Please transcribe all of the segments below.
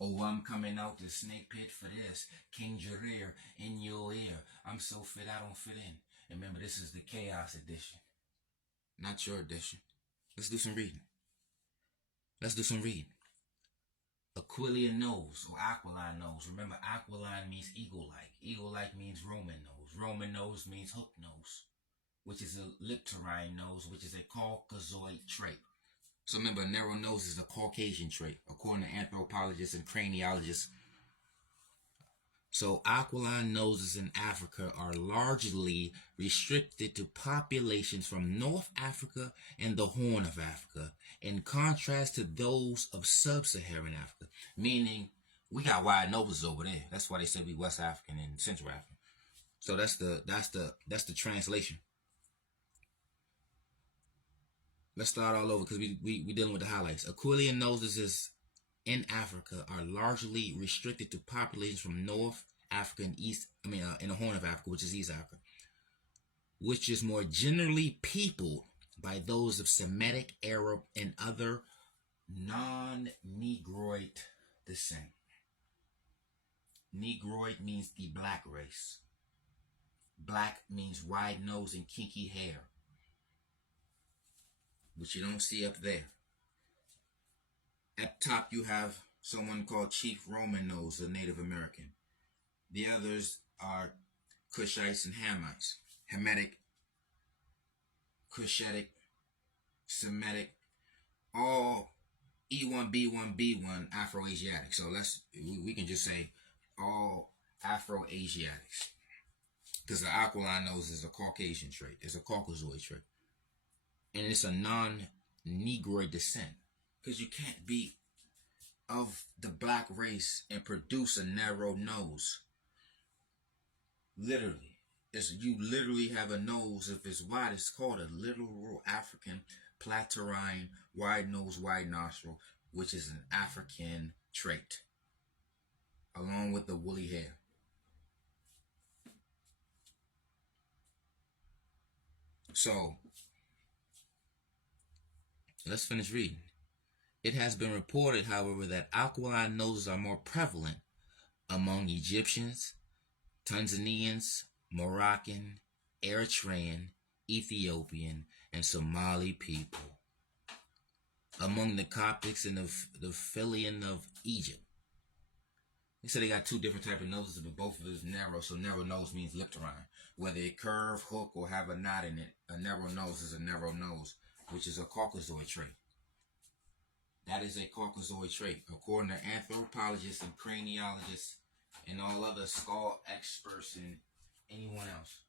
Oh, I'm coming out the snake pit for this. King Jareer in your ear. I'm so fit I don't fit in. And remember, this is the Chaos edition, not your edition. Let's do some reading. Let's do some reading. Aquilian nose or aquiline nose. Remember, aquiline means eagle-like. Eagle-like means Roman nose. Roman nose means hook nose, which is a leiptorine nose, which is a Caucasoid trait. So remember, a narrow nose is a Caucasian trait, according to anthropologists and craniologists. So aquiline noses in Africa are largely restricted to populations from North Africa and the Horn of Africa, in contrast to those of sub-Saharan Africa. Meaning, we got wide noses over there. That's why they say we West African and Central African. So that's the translation. Let's start all over because we dealing with the highlights. Aquilian noses in Africa are largely restricted to populations from North Africa and in the Horn of Africa, which is East Africa, which is more generally peopled by those of Semitic, Arab, and other non-Negroid descent. Negroid means the black race. Black means wide nose and kinky hair, which you don't see up there. Up top, you have someone called Chief Roman Nose, a Native American. The others are Cushites and Hamites, Hamitic, Cushitic, Semitic, all E1, B1, B1 Afro-Asiatic. So we can just say all Afro-Asiatics, because the aquiline nose is a Caucasian trait. It's a Caucasoid trait, and it's a non-Negroid descent, because you can't be of the black race and produce a narrow nose. Literally, you literally have a nose. If it's wide, it's called a literal African platurine, wide nose, wide nostril, which is an African trait, along with the woolly hair. So, let's finish reading. It has been reported, however, that aquiline noses are more prevalent among Egyptians, Tanzanians, Moroccan, Eritrean, Ethiopian, and Somali people. Among the Coptics and the Philian of Egypt. They said they got two different types of noses, but both of them is narrow. So narrow nose means leiptorine. Whether it curve, hook, or have a knot in it, a narrow nose is a narrow nose, which is a Caucasoid trait. That is a Caucasoid trait, according to anthropologists and craniologists and all other skull experts and anyone else.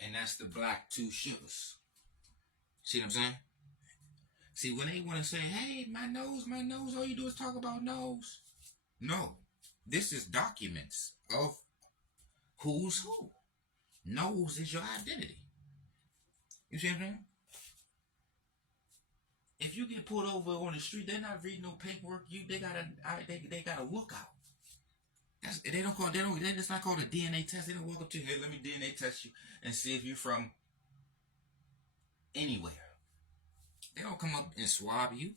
And that's the black two sugars. See what I'm saying? See, when they want to say, hey, my nose, all you do is talk about nose. No, this is documents of who's who. Nose is your identity. You see what I'm saying? If you get pulled over on the street, they're not reading no paperwork. They got a lookout. That's not called a DNA test. They don't walk up to you, hey, let me DNA test you and see if you're from anywhere. They don't come up and swab you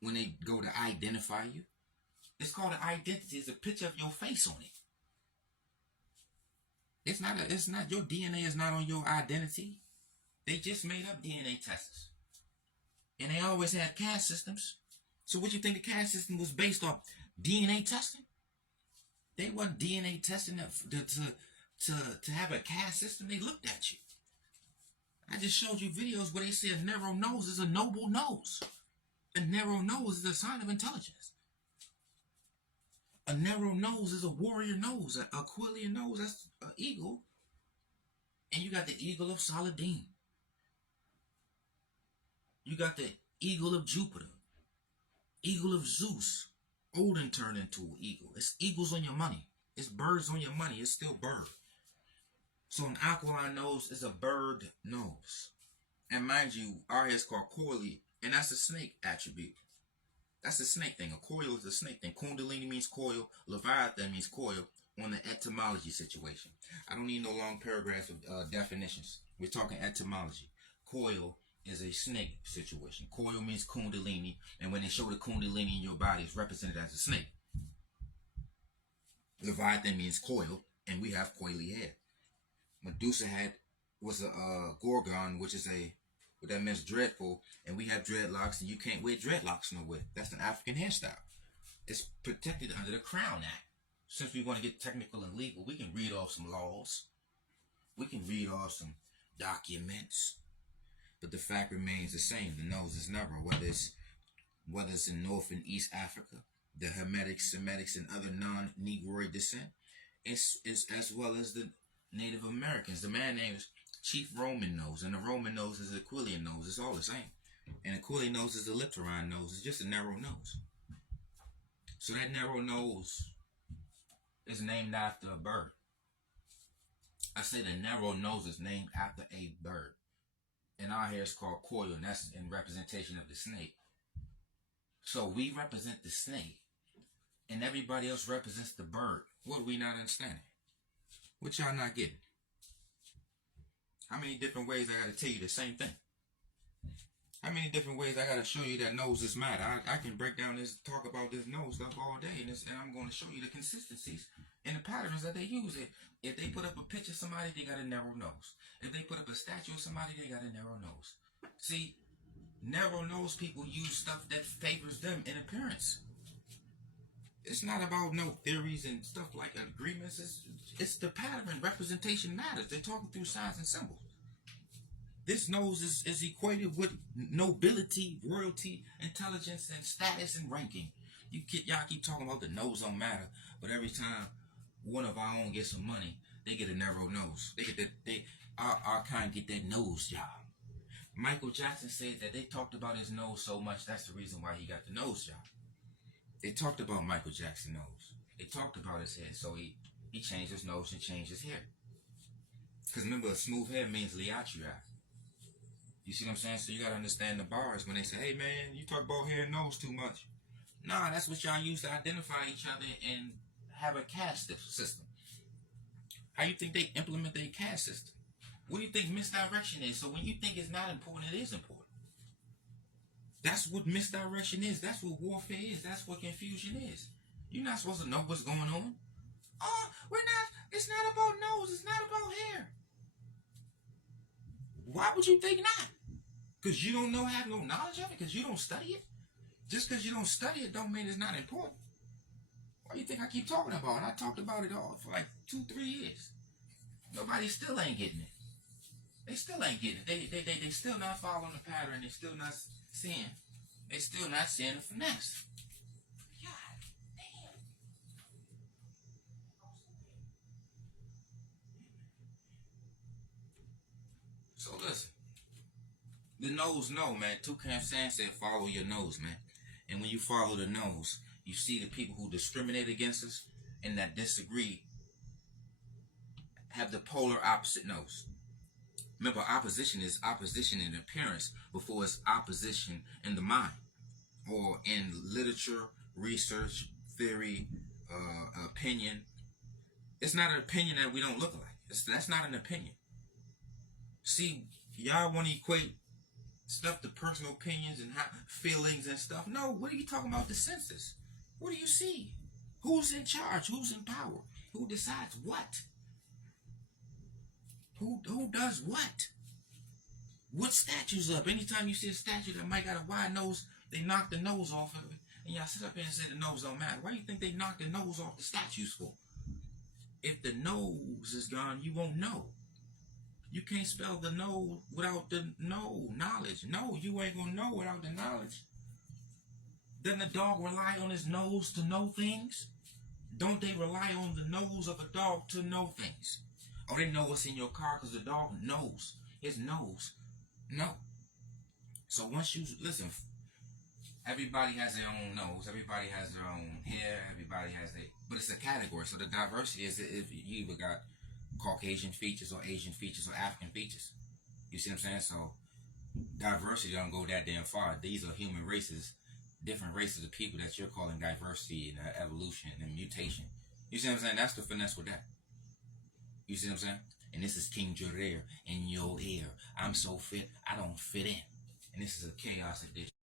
when they go to identify you. It's called an identity. It's a picture of your face on it. It's not your DNA is not on your identity. They just made up DNA tests. And they always had caste systems. So what you think the caste system was based off? DNA testing? They wasn't DNA testing to have a caste system. They looked at you. I just showed you videos where they say a narrow nose is a noble nose. A narrow nose is a sign of intelligence. A narrow nose is a warrior nose. An Aquilian nose, that's an eagle. And you got the eagle of Saladin. You got the eagle of Jupiter. Eagle of Zeus. Odin turned into an eagle. It's eagles on your money. It's birds on your money. It's still bird. So an aquiline nose is a bird nose. And mind you, our hair is called coily, and that's a snake attribute. That's the snake thing. A coil is a snake thing. Kundalini means coil. Leviathan means coil on the etymology situation. I don't need no long paragraphs of definitions. We're talking etymology. Coil is a snake situation. Coil means kundalini, and when they show the kundalini in your body, it's represented as a snake. Leviathan means coil, and we have coily hair. Medusa was a gorgon, which is what that means dreadful, and we have dreadlocks, and you can't wear dreadlocks nowhere. That's an African hairstyle. It's protected under the Crown Act. Since we want to get technical and legal, we can read off some laws. We can read off some documents. But the fact remains the same. The nose is narrow, whether it's in North and East Africa, the Hamitic, Semitics, and other non-Negroid descent, it's as well as the Native Americans. The man named Chief Roman Nose, and the Roman nose is the Aquilian nose. It's all the same. And Aquilian nose is the Ellipteron nose. It's just a narrow nose. So that narrow nose is named after a bird. I say the narrow nose is named after a bird. And our hair is called coil, and that's in representation of the snake. So we represent the snake, and everybody else represents the bird. What are we not understanding? What y'all not getting? How many different ways I got to tell you the same thing? How many different ways I got to show you that noses matter? I can break down this, talk about this nose stuff all day, and I'm going to show you the consistencies and the patterns that they use. If they put up a picture of somebody, they got a narrow nose. If they put up a statue of somebody, they got a narrow nose. See, narrow nose people use stuff that favors them in appearance. It's not about no theories and stuff like agreements. It's the pattern. Representation matters. They're talking through signs and symbols. This nose is equated with nobility, royalty, intelligence, and status and ranking. Y'all keep talking about the nose don't matter, but every time one of our own gets some money, they get a narrow nose. Our kind get that nose job. Michael Jackson said that they talked about his nose so much, that's the reason why he got the nose job. They talked about Michael Jackson's nose. They talked about his head, so he changed his nose and changed his hair. Because remember, smooth hair means Leiotrichi. You see what I'm saying? So you got to understand the bars when they say, hey man, you talk about hair and nose too much. Nah, that's what y'all use to identify each other and have a caste system. How you think they implement their caste system? What do you think misdirection is? So when you think it's not important, it is important. That's what misdirection is. That's what warfare is. That's what confusion is. You're not supposed to know what's going on. Oh, it's not about nose. It's not about hair. Why would you think not? Because you don't have no knowledge of it? Because you don't study it? Just because you don't study it don't mean it's not important. Why do you think I keep talking about it? I talked about it all for like 2-3 years. Nobody still ain't getting it. They still ain't getting it. They still not following the pattern. They still not seeing. They still not seeing the finesse. God damn. So listen. The nose know, man. Toucan Sam said follow your nose, man. And when you follow the nose, you see the people who discriminate against us and that disagree have the polar opposite nose. Remember, opposition is opposition in appearance before it's opposition in the mind. Or in literature, research, theory, opinion. It's not an opinion that we don't look alike. That's not an opinion. See, y'all want to equate stuff to personal opinions and feelings and stuff. No, what are you talking about? The senses. What do you see? Who's in charge? Who's in power? Who decides what? Who does what? What statue's up? Anytime you see a statue that might got a wide nose, they knock the nose off of it. And y'all sit up here and say the nose don't matter. Why do you think they knock the nose off the statues for? If the nose is gone, you won't know. You can't spell the no without the knowledge. No, you ain't gonna know without the knowledge. Doesn't the dog rely on his nose to know things? Don't they rely on the nose of a dog to know things? Oh, they know what's in your car because the dog knows. His nose. No. So once you, listen, everybody has their own nose. Everybody has their own hair. Everybody has their, but it's a category. So the diversity is if you either got Caucasian features or Asian features or African features. You see what I'm saying? So diversity don't go that damn far. These are human races, different races of people that you're calling diversity and evolution and mutation. You see what I'm saying? That's the finesse with that. You see what I'm saying? And this is King Jarir in your ear. I'm so fit, I don't fit in. and this is a chaos edition.